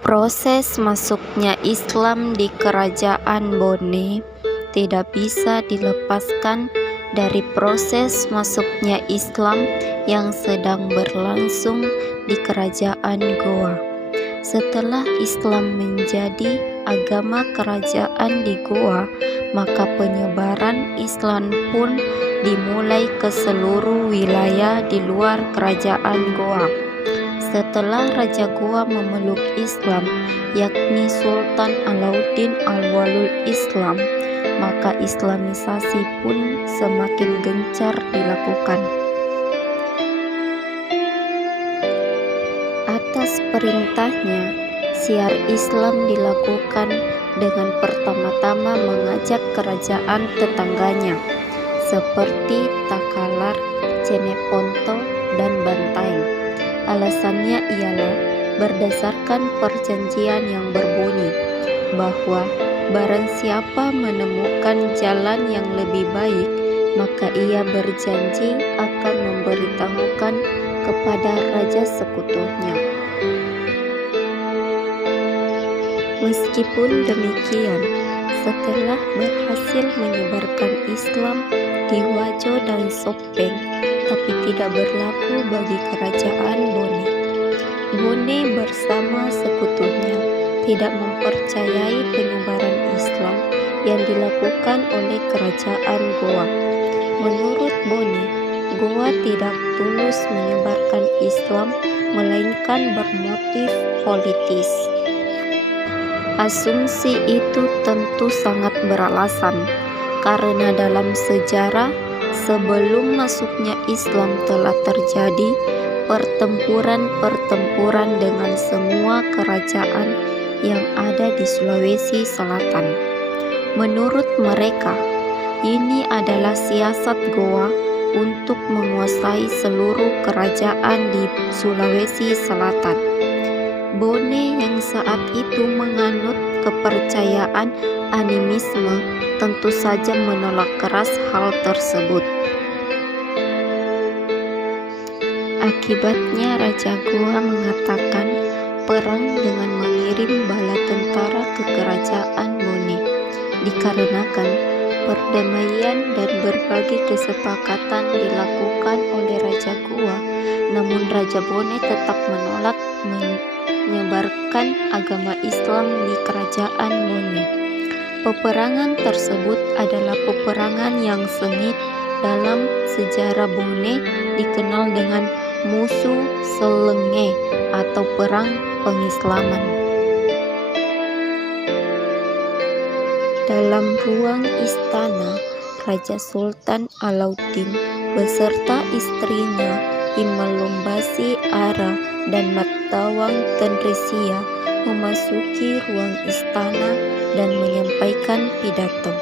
Proses masuknya Islam di Kerajaan Bone tidak bisa dilepaskan dari proses masuknya Islam yang sedang berlangsung di Kerajaan Goa. Setelah Islam menjadi agama kerajaan di Goa, maka penyebaran Islam pun dimulai ke seluruh wilayah di luar Kerajaan Goa. Setelah Raja Goa memeluk Islam, yakni Sultan Alauddin Al-Walul Islam, maka Islamisasi pun semakin gencar dilakukan. Atas perintahnya, syiar Islam dilakukan dengan pertama-tama mengajak kerajaan tetangganya, seperti Takalar, Ceneponto, dan Bantaeng. Alasannya ialah berdasarkan perjanjian yang berbunyi bahwa barang siapa menemukan jalan yang lebih baik, maka ia berjanji akan memberitahukan kepada raja sekutunya. Meskipun demikian, setelah berhasil menyebarkan Islam di Wajo dan Sopeng, tapi tidak berlaku bagi kerajaan Bone. Bone bersama sekutunya tidak mempercayai penyebaran Islam yang dilakukan oleh kerajaan Goa. Menurut Bone, Goa tidak tulus menyebarkan Islam, melainkan bermotif politis. Asumsi itu tentu sangat beralasan, karena dalam sejarah sebelum masuknya Islam telah terjadi pertempuran-pertempuran dengan semua kerajaan yang ada di Sulawesi Selatan. Menurut mereka, ini adalah siasat Goa untuk menguasai seluruh kerajaan di Sulawesi Selatan. Bone yang saat itu menganut kepercayaan animisme tentu saja menolak keras hal tersebut. Akibatnya Raja Goa mengatakan perang dengan mengirim bala tentara ke kerajaan Bone, dikarenakan perdamaian dan berbagai kesepakatan dilakukan oleh Raja Goa, namun Raja Bone tetap menolak menyebarkan agama Islam di kerajaan Bone. Peperangan tersebut adalah peperangan yang sengit dalam sejarah Bone, dikenal dengan Musuh Selenge atau Perang Pengislaman. Dalam ruang istana, Raja Sultan Alauddin beserta istrinya Himalombasi Ara dan Mattawang Tenresia memasuki ruang istana dan menyampaikan pidato.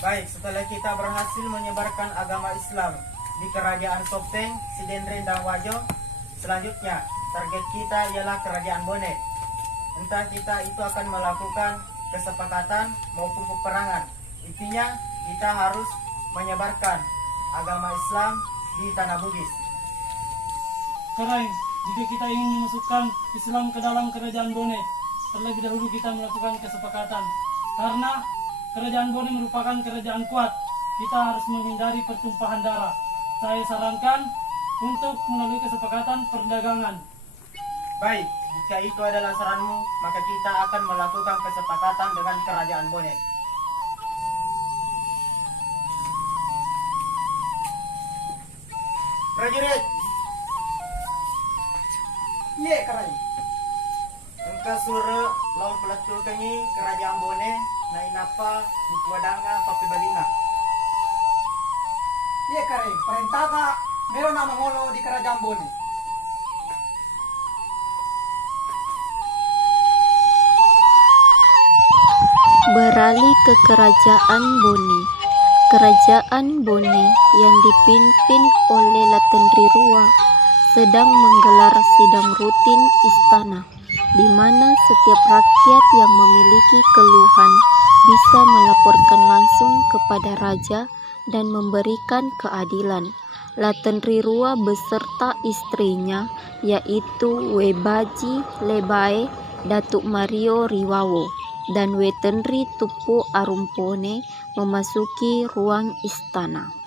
Baik, setelah kita berhasil menyebarkan agama Islam di kerajaan Sopeng, Sidenren, dan Wajo, selanjutnya target kita ialah kerajaan Bone. Entah kita itu akan melakukan kesepakatan maupun peperangan. Intinya kita harus menyebarkan agama Islam di tanah Bugis. Karena jika kita ingin memasukkan Islam ke dalam kerajaan Bone, terlebih dahulu kita melakukan kesepakatan. Karena kerajaan Bone merupakan kerajaan kuat, kita harus menghindari pertumpahan darah. Saya sarankan untuk melalui kesepakatan perdagangan. Baik, jika itu adalah saranmu, maka kita akan melakukan kesepakatan dengan kerajaan Bone. Prajurit, iya kerai. Engka sura lawan pelatu kami kerajaan Bone na inapa bukuadanga papibalina. Iya kare, perintah ka meron na mangolo di kerajaan Bone. Beralih ke kerajaan Bone. Kerajaan Bone yang dipimpin oleh Latendri Rua sedang menggelar sidang rutin istana, di mana setiap rakyat yang memiliki keluhan bisa melaporkan langsung kepada raja dan memberikan keadilan. Latendri Rua beserta istrinya, yaitu Webaji Lebae, Datuk Mario Riwawo, dan Wetenri Tupu Arumpone memasuki ruang istana.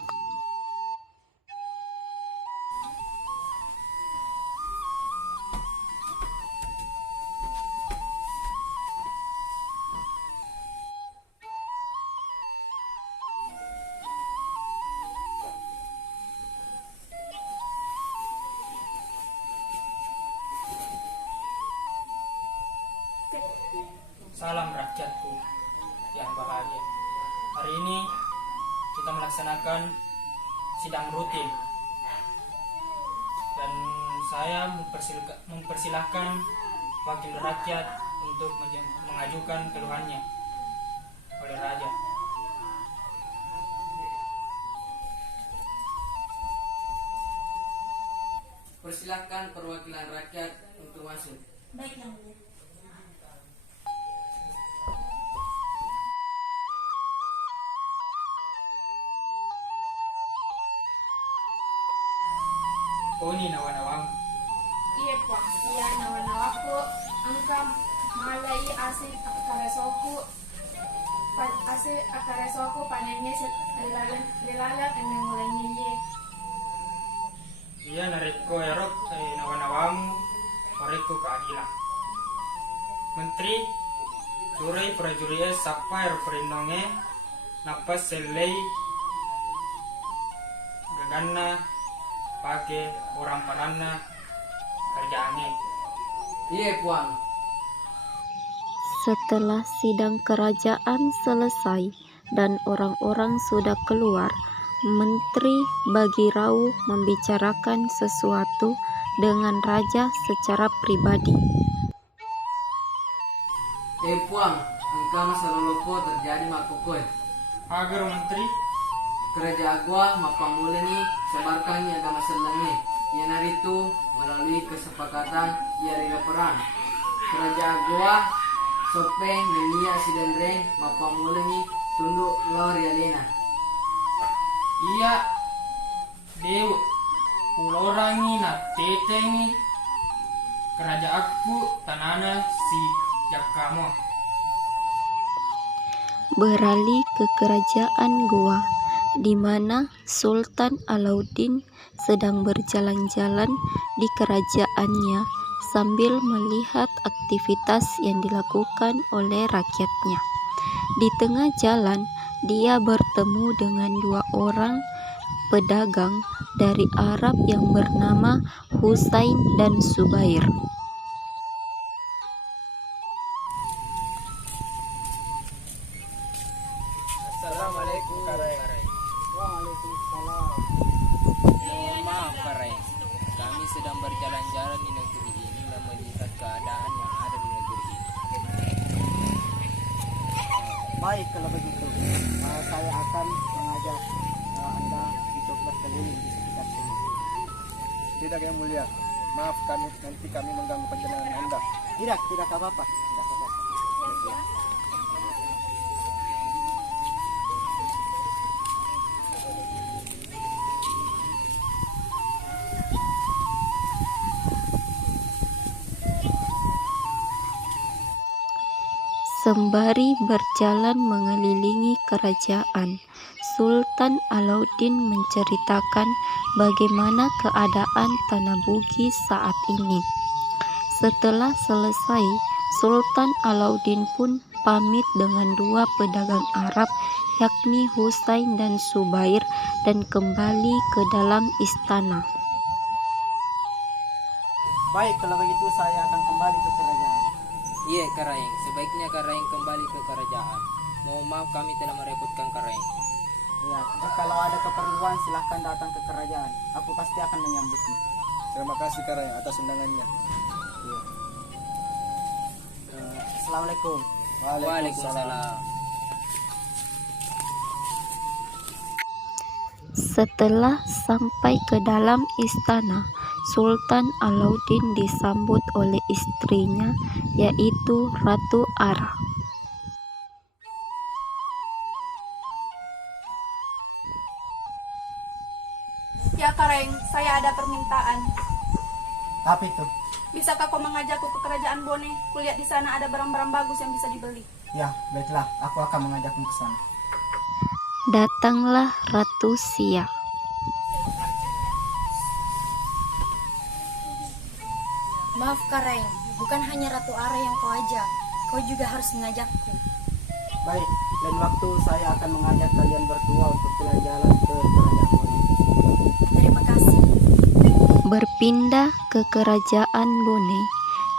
Salam rakyatku yang bahagia. Hari ini kita melaksanakan sidang rutin dan saya mempersilahkan wakil rakyat untuk mengajukan keluhannya oleh raja. Persilahkan perwakilan rakyat untuk masuk. Baik, Yang Mulia. Oh ini nawa-nawang. Iya, Pak. Iya, nawa-nawaku angka malai asik akaresoku panennya relalan enang ulangi ye. Iya nareko erok nawa-nawang mereka keadilan. Menteri Surai prajurit sapa perindonge napas selai gagana pakai orang padana kerjaannya. Iya puan. Setelah sidang kerajaan selesai dan orang-orang sudah keluar, Menteri Bagirau membicarakan sesuatu dengan raja secara pribadi. Puan, engkau masalah lopo terjadi makokoy. Agar menteri Kerajaan gua mapamule ni sebarkan ni agama selenge. Yang hari itu melalui kesepakatan ia perang. Kerajaan gua sopeng nenia sidendreng mapamule ni tunduk lor yalena. iya dewa pulorangi na tetengi kerajaanku tanana si jakamo. Beralih ke kerajaan Goa, di mana Sultan Alauddin sedang berjalan-jalan di kerajaannya sambil melihat aktivitas yang dilakukan oleh rakyatnya. Di tengah jalan, dia bertemu dengan dua orang pedagang dari Arab yang bernama Husain dan Subair. Assalamualaikum Karai. Waalaikumsalam. Mohon maaf Karai, kami sedang berjalan-jalan di negeri ini dan melihat keadaan yang ada di negeri ini. Baik kalau begitu, saya akan mengajak Anda untuk berkeliling di sekitar sini. Tidak Yang Mulia. Maaf nanti kami mengganggu perjalanan Anda. Tidak apa-apa. Tidak apa-apa. Sembari berjalan mengelilingi kerajaan, Sultan Alauddin menceritakan bagaimana keadaan Tanah Bugis saat ini. Setelah selesai, Sultan Alauddin pun pamit dengan dua pedagang Arab, yakni Husain dan Subair, dan kembali ke dalam istana. Baik kalau begitu saya akan kembali ke kerajaan. Iya, Karaeng. Sebaiknya Karaeng kembali ke kerajaan. Mohon maaf kami telah merepotkan Karaeng. Ya, kalau ada keperluan silahkan datang ke kerajaan. Aku pasti akan menyambutmu. Terima kasih Karaeng atas undangannya. Assalamualaikum. Waalaikumsalam. Setelah sampai ke dalam istana, Sultan Alauddin disambut oleh istrinya, yaitu Ratu Ara. Ya Kareng, saya ada permintaan. Apa itu? Bisakah kau mengajakku ke kerajaan Bone? Kulihat di sana ada barang-barang bagus yang bisa dibeli. Ya, baiklah. Aku akan mengajakmu ke sana. Datanglah Ratu Sia. Maaf Kareng, bukan hanya Ratu Ara yang kau ajak, kau juga harus mengajakku. Baik, lain waktu saya akan mengajak kalian berdua untuk jalan-jalan ke kerajaan Bone. Terima kasih. Berpindah ke kerajaan Bone,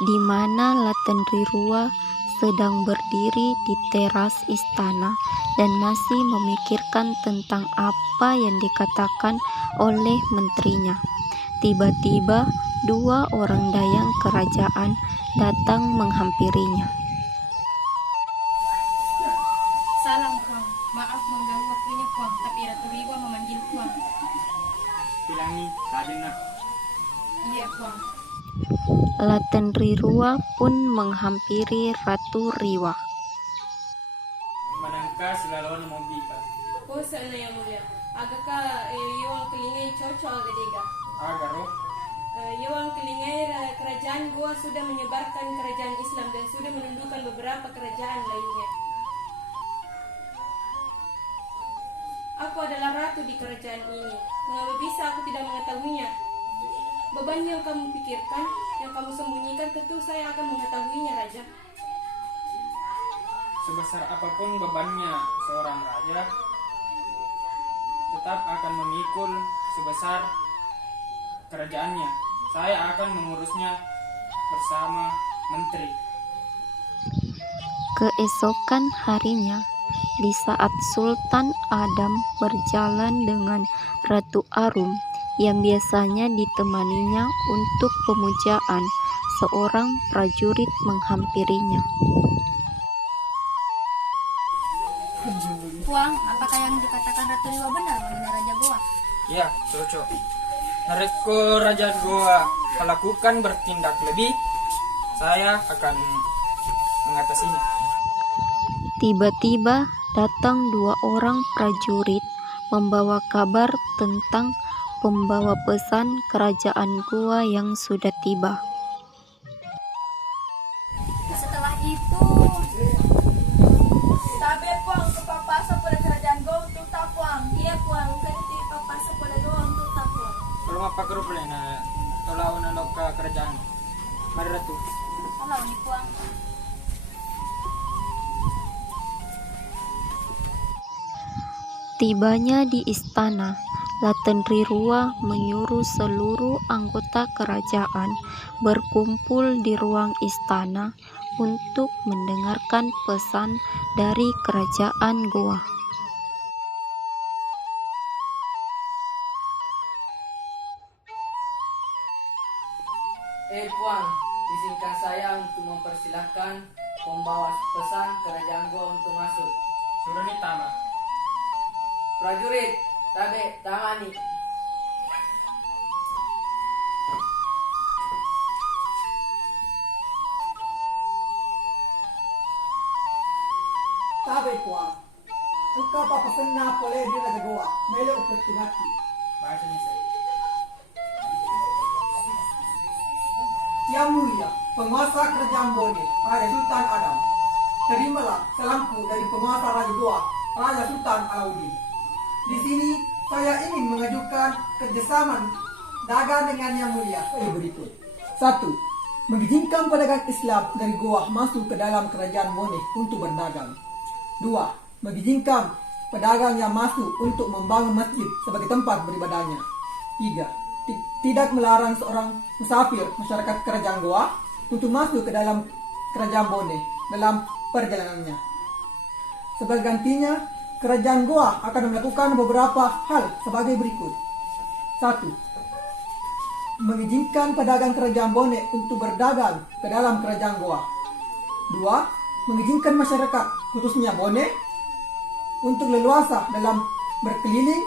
di mana Latendrirua sedang berdiri di teras istana dan masih memikirkan tentang apa yang dikatakan oleh menterinya. Tiba-tiba, 2 orang dayang kerajaan datang menghampirinya. Salam Puang, maaf mengganggu waktunya Puang, tapi Ratu Riwa memanggil Puang. Bilangi Raden. Iya Puang. Latendrirua pun menghampiri Ratu Riwa. Manangka selalu membika. Oh sana yang mulia, agakah Yuang kelingai cocok gedega? Agaro. Yuang kelingai kerajaan Goa sudah menyebarkan kerajaan Islam dan sudah menundukkan beberapa kerajaan lainnya. Aku adalah ratu di kerajaan ini. Mengapa bisa aku tidak mengetahuinya? Beban yang kamu pikirkan, yang kamu sembunyikan, tentu saya akan mengetahuinya, Raja. Sebesar apapun bebannya seorang raja, tetap akan memikul sebesar kerajaannya. Saya akan mengurusnya bersama menteri. Keesokan harinya, di saat Sultan Adam berjalan dengan Ratu Arum yang biasanya ditemaninya untuk pemujaan, seorang prajurit menghampirinya. Puang, apakah yang dikatakan Ratu Riwa benar mengenai Raja Goa? Ya, cocok. Nareko Raja Goa lakukan bertindak lebih, saya akan mengatasinya. Tiba-tiba datang 2 orang prajurit membawa kabar tentang pembawa pesan kerajaan Goa yang sudah tiba. Setelah itu, Sabi Puang, papasa pada kerajaan Goa untuk Puang. iya Puang, kan itu papasa pada Goa untuk Tapuang. Kalau apa kerupulan kalau nalok ke kerajaan, mari Ratu. Kalau ni Puang. Tibanya di istana, Latendrirua menyuruh seluruh anggota kerajaan berkumpul di ruang istana untuk mendengarkan pesan dari kerajaan Goa. Puang, izinkan saya untuk mempersilahkan pembawa pesan kerajaan Goa untuk masuk. Suruh ni tama. Prajurit, tabe, tangani. Tabe Puang, engkau papasan na pole di Raja Goa, mele ukut tingati. Bahasa ni saya. Yang mulia, penguasa kerajaan Bone, Raja Sultan Adam. Terimalah salamku dari penguasa Raja Goa, Raja Sultan Alauddin. Di sini saya ingin mengajukan kerjasama dagang dengan yang mulia berikut. 1. Mengizinkan pedagang Islam dari Goa masuk ke dalam kerajaan Bone untuk berdagang. 2. Mengizinkan pedagang yang masuk untuk membangun masjid sebagai tempat beribadahnya. 3. Tidak melarang seorang musafir masyarakat kerajaan Goa untuk masuk ke dalam Kerajaan Bone dalam perjalanannya. Sebagai gantinya, Kerajaan Goa akan melakukan beberapa hal sebagai berikut. 1. Mengizinkan pedagang Kerajaan Bone untuk berdagang ke dalam Kerajaan Goa. 2. Mengizinkan masyarakat, khususnya Bone, untuk leluasa dalam berkeliling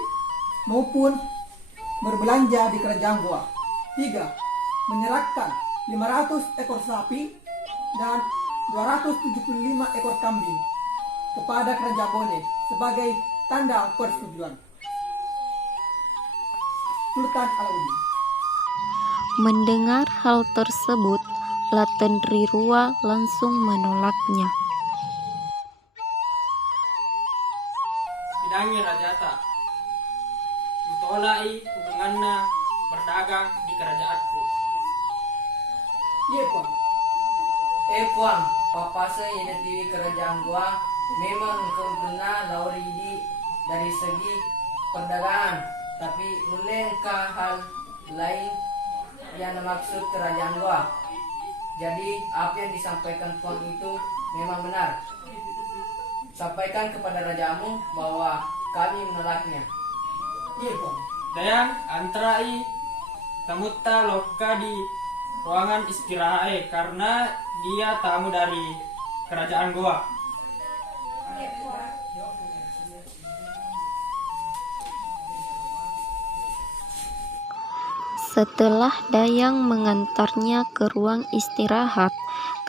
maupun berbelanja di Kerajaan Goa. 3. Menyerahkan 500 ekor sapi dan 275 ekor kambing kepada Kerajaan Bone sebagai tanda persetujuan. Sultan Alauddin. Mendengar hal tersebut, Laten Rirua langsung menolaknya. Bidangi Rajata, utolai hubunganna berdagang di kerajaanku. Ye Puang. Puang, papasa yang di Kerajaan Goa memang kena lauridi dari segi perdagangan, tapi mulengkah hal lain yang maksud Kerajaan Goa. Jadi apa yang disampaikan Puang itu memang benar. Sampaikan kepada rajamu bahwa kami menolaknya. Ye Puang. Dayang antrai tamutta loka di ruangan istirahat karena dia tamu dari Kerajaan Goa. Setelah Dayang mengantarnya ke ruang istirahat,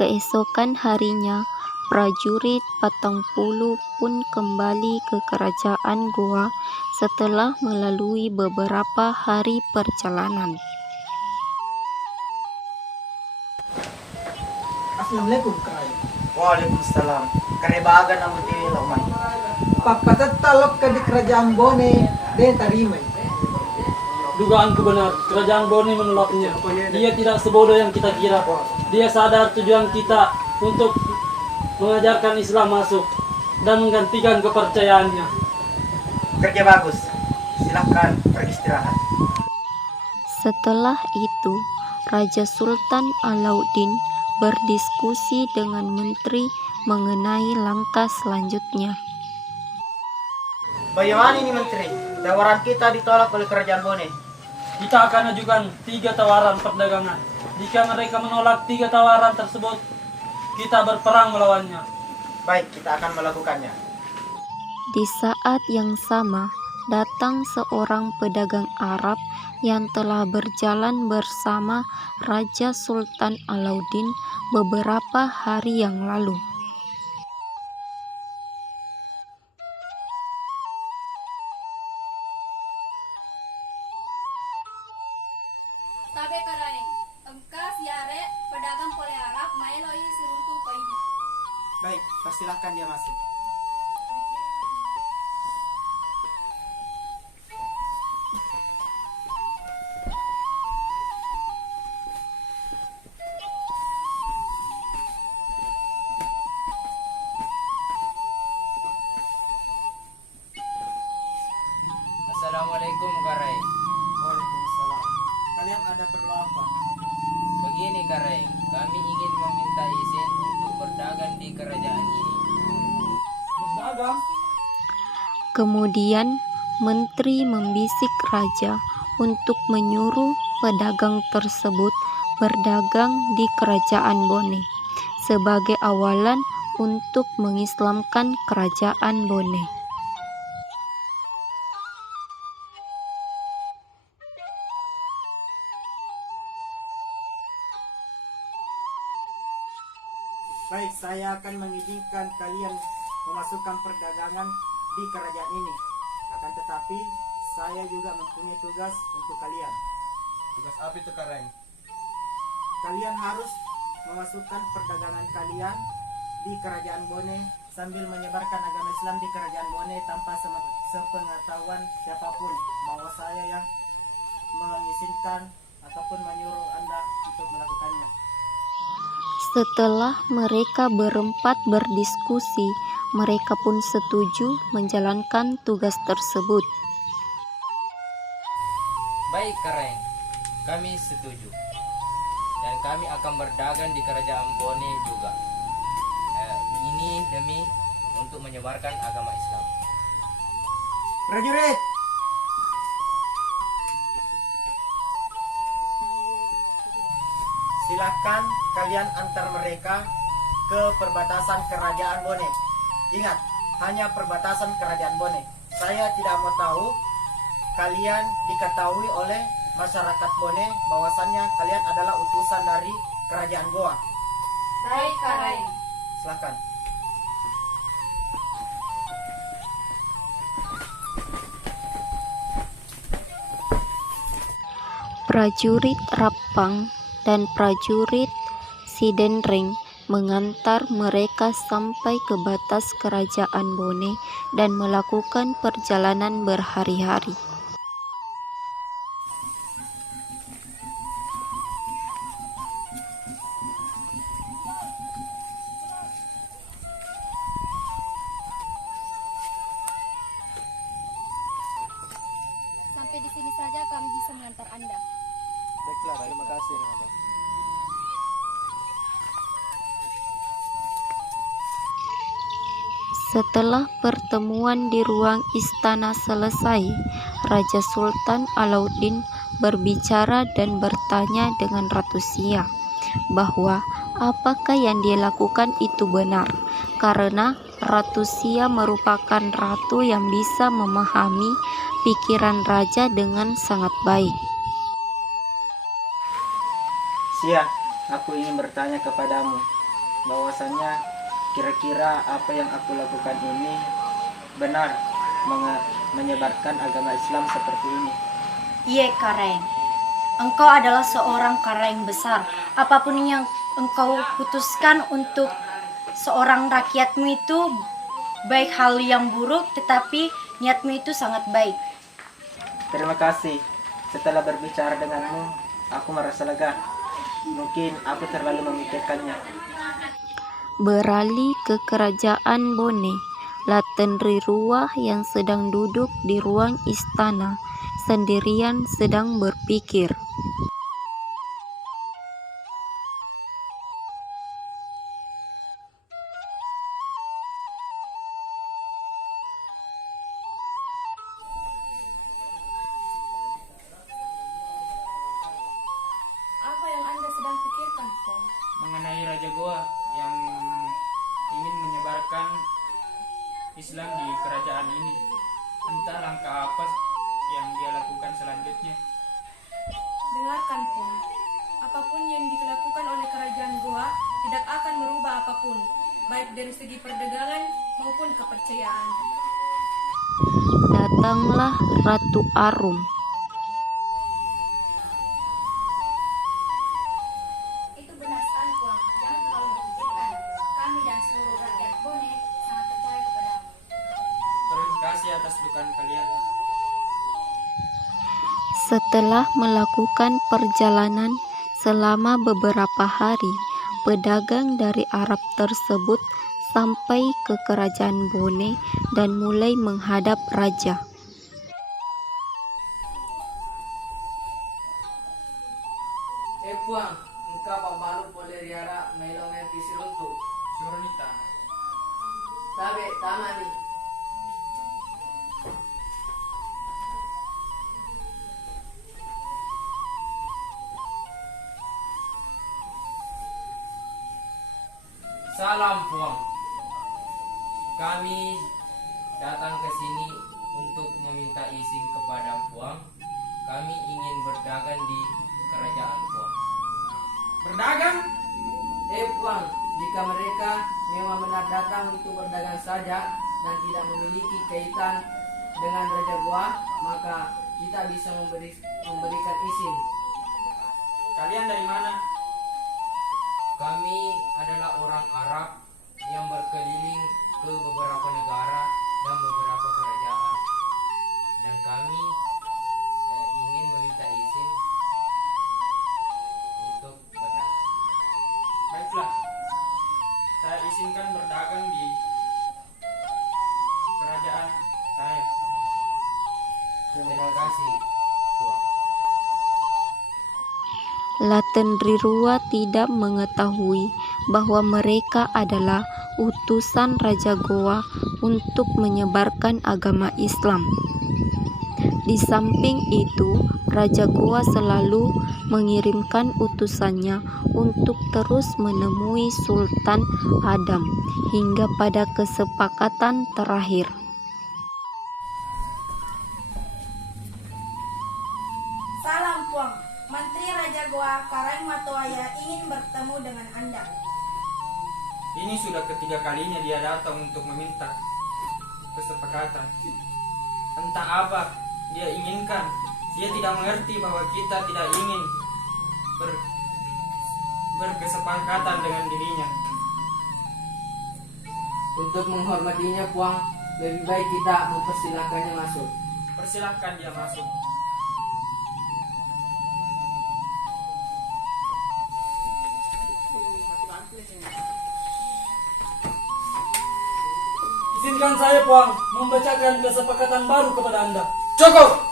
keesokan harinya prajurit Patang Puluh pun kembali ke Kerajaan Goa setelah melalui beberapa hari perjalanan. Assalamualaikum Kerai. Waalaikumsalam. Karebagan ang buti lauman. Papatattalok ka di Kerajaan Bone de tarimay. Dugaanku benar, Kerajaan Bone menolaknya. Dia tidak sebodoh yang kita kira. Dia sadar tujuan kita untuk mengajarkan Islam masuk dan menggantikan kepercayaannya. Kerja bagus. Silahkan beristirahat. Setelah itu, Raja Sultan Alauddin berdiskusi dengan menteri mengenai langkah selanjutnya. Bagaimana ini Menteri? Tawaran kita ditolak oleh Kerajaan Bone. Kita akan ajukan 3 tawaran perdagangan. Jika mereka menolak 3 tawaran tersebut, kita berperang melawannya. Baik, kita akan melakukannya. Di saat yang sama, datang seorang pedagang Arab yang telah berjalan bersama Raja Sultan Alauddin beberapa hari yang lalu. Tabe karaeng, engkas yare pedagang pole Arab maeloi siruntu koini. Baik, persilahkan dia masuk. Assalamualaikum Karai. Waalaikumsalam. Kalian ada perlu apa? Begini Karai, kami ingin meminta izin untuk berdagang di kerajaan ini. Berdagang? Kemudian menteri membisik raja untuk menyuruh pedagang tersebut berdagang di Kerajaan Bone sebagai awalan untuk mengislamkan Kerajaan Bone. Baik, saya akan mengizinkan kalian memasukkan perdagangan di kerajaan ini. Akan tetapi, saya juga mempunyai tugas untuk kalian. Tugas apa itu Kareng? Kalian harus memasukkan perdagangan kalian di Kerajaan Bone sambil menyebarkan agama Islam di Kerajaan Bone tanpa sepengetahuan siapapun bahwa saya yang mengizinkan ataupun menyuruh Anda untuk melakukannya. Setelah mereka berempat berdiskusi, mereka pun setuju menjalankan tugas tersebut. Baik Kareng, kami setuju. Dan dan kami akan berdagang di kerajaan Bone juga. Ini demi untuk menyebarkan agama Islam. Prajurit, silahkan kalian antar mereka ke perbatasan kerajaan Bone. Ingat, hanya perbatasan kerajaan Bone. Saya tidak mau tahu kalian diketahui oleh masyarakat Bone bahwasannya kalian adalah utusan dari kerajaan Goa. Baik, Karaeng. Silahkan. Prajurit Rapang dan prajurit Sidenreng mengantar mereka sampai ke batas kerajaan Bone dan melakukan perjalanan berhari-hari. Sampai di sini saja kami bisa mengantar Anda. Baiklah, terima kasih. Setelah pertemuan di ruang istana selesai, Raja Sultan Alauddin berbicara dan bertanya dengan Ratu Sia bahwa apakah yang dia lakukan itu benar, karena Ratu Sia merupakan ratu yang bisa memahami pikiran raja dengan sangat baik. Sia, aku ingin bertanya kepadamu bahwasannya kira-kira apa yang aku lakukan ini benar menyebarkan agama Islam seperti ini. Iya, Karaeng. Engkau adalah seorang Karaeng besar. Apapun yang engkau putuskan untuk seorang rakyatmu itu baik hal yang buruk, tetapi niatmu itu sangat baik. Terima kasih. Setelah berbicara denganmu, aku merasa lega. Mungkin aku terlalu memikirkannya. Beralih ke kerajaan Bone, Laten Riruah yang sedang duduk di ruang istana sendirian sedang berpikir. Apa yang Anda sedang pikirkan, Pong? Mengenai Raja Goa yang ingin menyebarkan Islam di kerajaan ini. Entah langkah apa yang dia lakukan selanjutnya. Dengarkan, Pong. Apapun yang dilakukan oleh kerajaan Goa tidak akan merubah apapun, baik dari segi perdagangan maupun kepercayaan. Datanglah Ratu Arum. Itu benar sekali, Puang. Jangan terlalu dipikirkan. Kami dan seluruh rakyat Bone sangat percaya kepadamu. Terima kasih atas dukungan kalian. Setelah melakukan perjalanan selama beberapa hari, pedagang dari Arab tersebut sampai ke kerajaan Bone dan mulai menghadap raja. Puang, engkau pembalu poleriara melongan tisiruntu. Suronita. Tabe, tamani. Salam, Puang. Kami datang ke sini untuk meminta izin kepada Puang. Kami ingin berdagang di kerajaan Puang. Berdagang? Puang, jika mereka memang benar datang untuk berdagang saja dan tidak memiliki kaitan dengan Raja Goa, maka kita bisa memberikan izin. Kalian dari mana? Kami adalah orang Arab yang berkeliling ke beberapa negara dan beberapa kerajaan. Dan kami ingin meminta izin untuk berdagang. Baiklah, saya izinkan berdagang di kerajaan saya. Terima kasih, Tuan. Latendrirua tidak mengetahui bahwa mereka adalah utusan Raja Goa untuk menyebarkan agama Islam. Di samping itu, Raja Goa selalu mengirimkan utusannya untuk terus menemui Sultan Adam hingga pada kesepakatan terakhir. Salam Puang, Menteri Raja Goa Karang Matoaya ingin bertemu dengan Anda. Ini sudah ketiga kalinya dia datang untuk meminta kesepakatan. Entah apa dia inginkan. Dia tidak mengerti bahwa kita tidak ingin berkesepakatan dengan dirinya. Untuk menghormatinya, Puang, lebih baik kita mempersilahkannya masuk. Persilahkan dia masuk. Izinkan saya, Puang, membacakan kesepakatan baru kepada Anda. Cukup!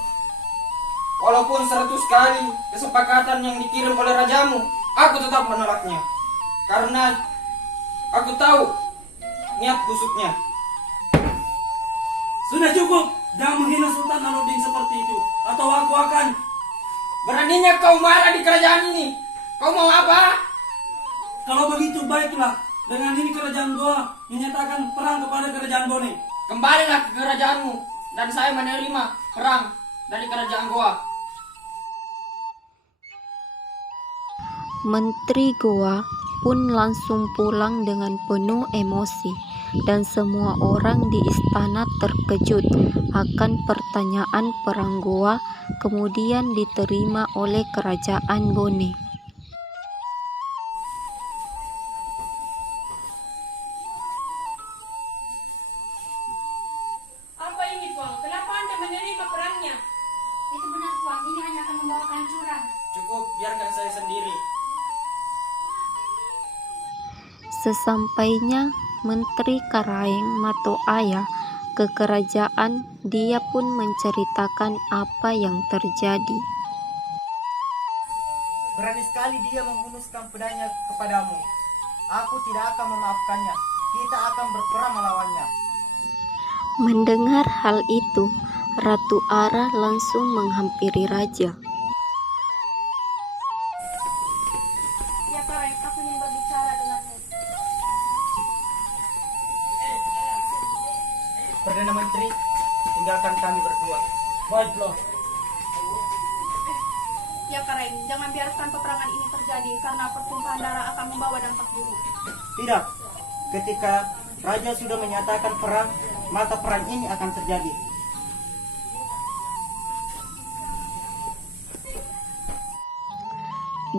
Walaupun 100 kali kesepakatan yang dikirim oleh rajamu, aku tetap menolaknya. Karena aku tahu niat busuknya. Sudah cukup, jangan menghina Sultan Alauddin seperti itu, atau aku akan... Beraninya kau marah di kerajaan ini. Kau mau apa? Kalau begitu baiklah, dengan ini kerajaan Goa menyatakan perang kepada kerajaan Bone. Kembalilah ke kerajaanmu, dan saya menerima perang dari kerajaan Goa. Menteri Goa pun langsung pulang dengan penuh emosi, dan semua orang di istana terkejut akan pertanyaan perang Goa kemudian diterima oleh kerajaan Bone. Apa ini, Puang? Kenapa Anda menerima perangnya? Itu benar, Puang. Ini hanya akan membawa kehancuran. Cukup, biarkan saya sendiri. Sesampainya Menteri Karaeng Matoaya ke kerajaan, dia pun menceritakan apa yang terjadi. Berani sekali dia menghunuskan pedangnya kepadamu. Aku tidak akan memaafkannya. Kita akan berperang melawannya. Mendengar hal itu, Ratu Ara langsung menghampiri raja. Ya Karang, aku ingin berbicara denganmu. Perdana Menteri, tinggalkan kami berdua. Baiklah. Ya Karang, jangan biarkan peperangan ini terjadi karena pertumpahan darah akan membawa dampak buruk. Tidak. Ketika raja sudah menyatakan perang, maka perang ini akan terjadi.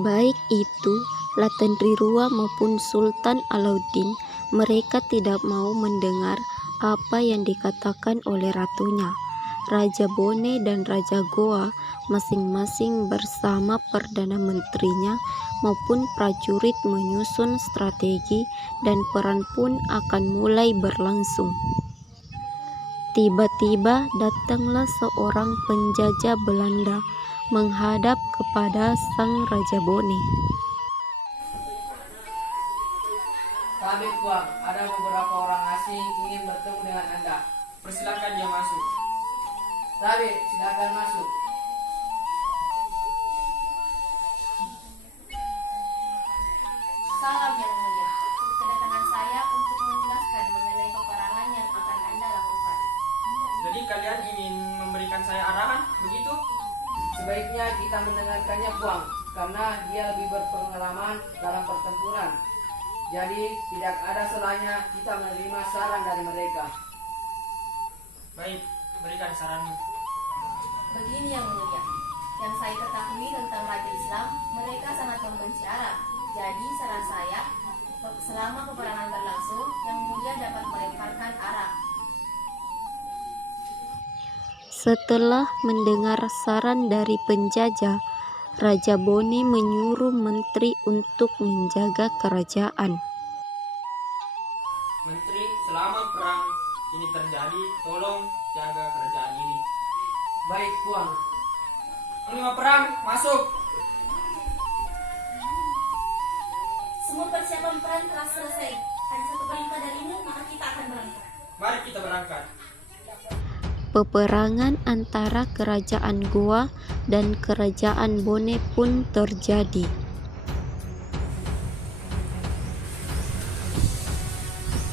Baik itu Latendrirua maupun Sultan Alauddin, mereka tidak mau mendengar apa yang dikatakan oleh ratunya. Raja Bone dan Raja Goa masing-masing bersama Perdana Menterinya maupun prajurit menyusun strategi, dan perang pun akan mulai berlangsung. Tiba-tiba datanglah seorang penjajah Belanda menghadap kepada sang Raja Bone. Kami, Puang, ada beberapa orang asing ingin bertemu dengan Anda. Persilakan dia masuk. Tabe, silakan masuk. Salam yang mulia. Kedatangan saya untuk menjelaskan mengenai peperangan yang akan Anda lakukan. Jadi kalian ingin memberikan saya arahan, begitu? Sebaiknya kita mendengarkannya, Puang, karena dia lebih berpengalaman dalam pertempuran. Jadi tidak ada salahnya kita menerima saran dari mereka. Baik, berikan saranmu. Begini yang mulia, yang saya ketahui tentang Raja Islam, mereka sangat membenci Arab. Jadi saran saya, selama peperangan berlangsung, yang mulia dapat melemparkan Arab. Setelah mendengar saran dari penjajah, Raja Bone menyuruh menteri untuk menjaga kerajaan. Menteri, selama perang ini terjadi, tolong jaga kerajaan ini. Baik, Puang. Panglima perang, masuk. Semua persiapan perang telah selesai. Hanya satu perintah darimu, maka kita akan berangkat. Mari kita berangkat. Peperangan antara kerajaan Goa dan kerajaan Bone pun terjadi.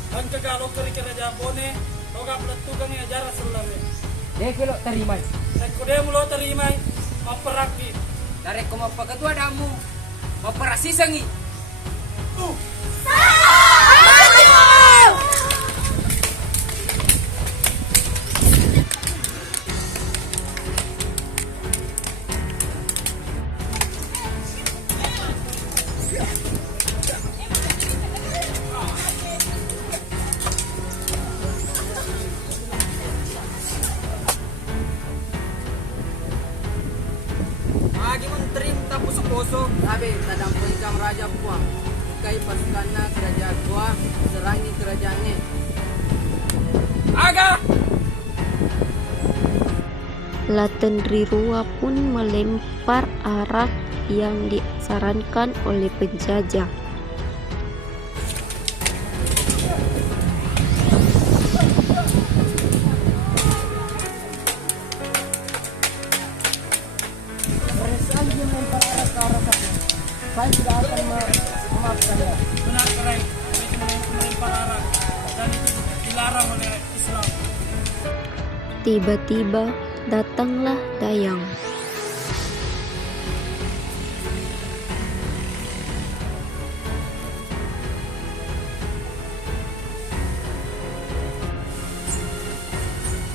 Dan kegalo keri kerajaan Bone, toga peletukan yang ajar selame. Dek lo terima. Kude mulo terima, maperaki. Dari koma pagatua damu. Operasi sengi. Agi menteri minta pusuk-pusuk. Sabi, tadampun kam raja puang. Ikai pasukanna kerajaan gua serangi kerajaannya. Aga! Latendrirua pun melempar arak yang disarankan oleh penjajah. Saya tidak akan memaafkannya. Benar Kareng, itu melempar arak dan itu dilarang oleh Islam. Tiba-tiba datanglah Dayang.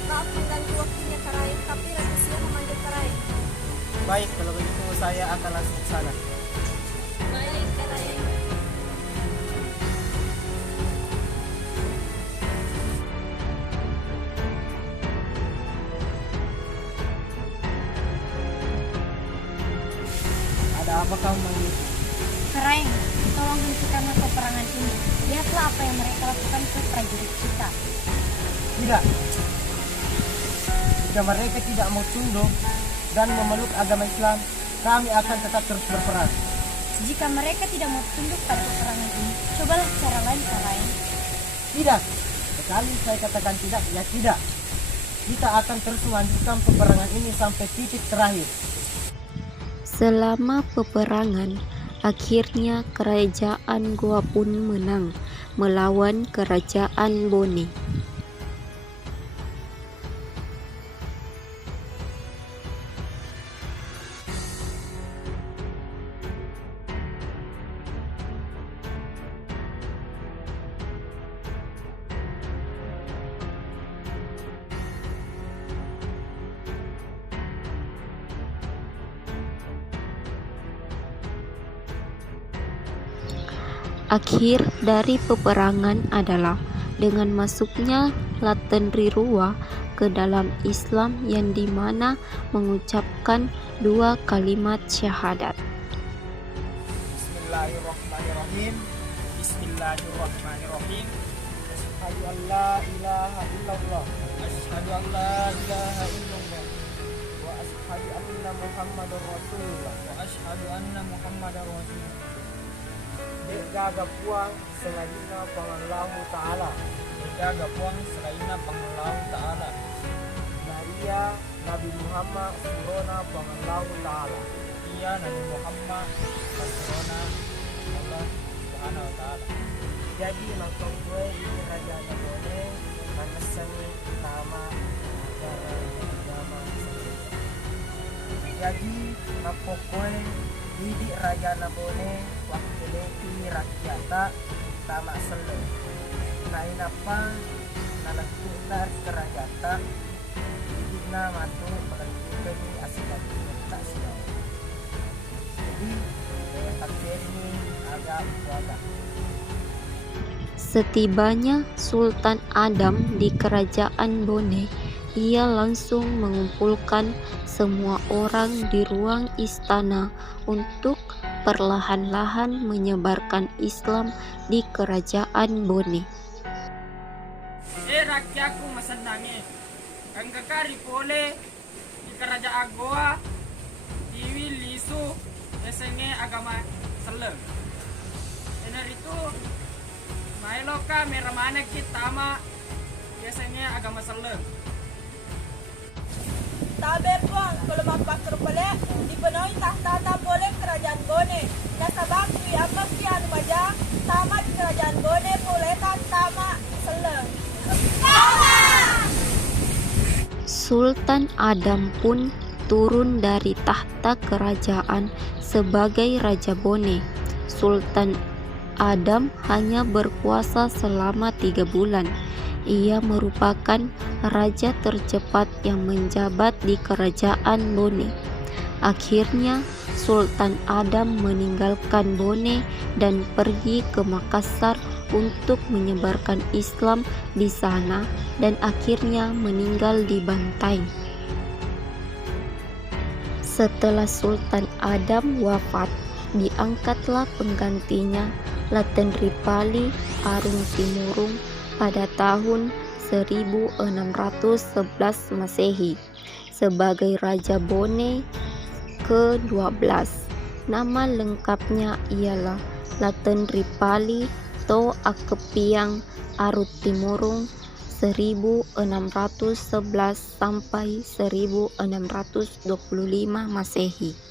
Maaf mengganggu waktunya Karai, tapi Ratu Sia memanggil Karai. Baik, kalau begitu saya akan langsung ke sana. Baik, Karai. Ada apa kamu manggil? Kareng, tolong hentikanlah peperangan ini. Lihatlah apa yang mereka lakukan ke prajurit kita. Tidak. Jika mereka tidak mau tunduk dan memeluk agama Islam, kami akan tetap terus berperang. Jika mereka tidak mau tunduk pada peperangan ini, cobalah cara lain, Kareng. Tidak. Sekali saya katakan tidak, ya tidak. Kita akan terus melanjutkan peperangan ini sampai titik terakhir. Selama peperangan, akhirnya kerajaan Goa pun menang melawan kerajaan Bone. Akhir dari peperangan adalah dengan masuknya Latendrirua ke dalam Islam yang dimana mengucapkan 2 kalimat syahadat. Bismillahirrahmanirrahim. Bismillahirrahmanirrahim. Asyhadu an la ilaha illallah. Asyhadu an la ilaha illallah. Wa asyhadu anna Muhammadar Rasulullah. Wa asyhadu anna Muhammadar Rasulullah. Gaga puang selaina pangallahu ta'ala. Gaga puang selaina pangallahu ta'ala. Naria Nabi Muhammad surona pangallahu ta'ala. Iya Nabi Muhammad surona Allah Subhanahu wa ta'ala. Jadi nonton gue ini Raja Bone mengeseni nama negara agama. Jadi napokoi Didi Raja Bone waktu ini rakyata tama selo. Nain apa nalagputar kerajata Didi na matu palagputar ni asilat tak siya. Jadi takdir ini agak kuasa. Setibanya Sultan Adam di kerajaan Bone, ia langsung mengumpulkan semua orang di ruang istana untuk perlahan-lahan menyebarkan Islam di kerajaan Bone. Rakyatku masandangi ang kakari pole di kerajaan Goa diwi lisu esenge agama seleng. Benar itu Mailoka meramanek tama biasanya agama Seleng. Tabe puang kalau mapak terpelek dipenuhi tahta boleh kerajaan Bone. Nasabakui apa kian maja tamat kerajaan Bone poletan tama Seleng. Sultan Adam pun turun dari tahta kerajaan sebagai Raja Bone. Sultan Adam hanya berkuasa selama 3 bulan. Ia merupakan raja tercepat yang menjabat di kerajaan Bone. Akhirnya Sultan Adam meninggalkan Bone dan pergi ke Makassar untuk menyebarkan Islam di sana dan akhirnya meninggal di Bantaing. Setelah Sultan Adam wafat, diangkatlah penggantinya Laten Ripali Aruntimurung pada tahun 1611 Masehi sebagai Raja Bone ke-12. Nama lengkapnya ialah Laten Ripali To Akepiang Aruntimurung 1611 sampai 1625 Masehi.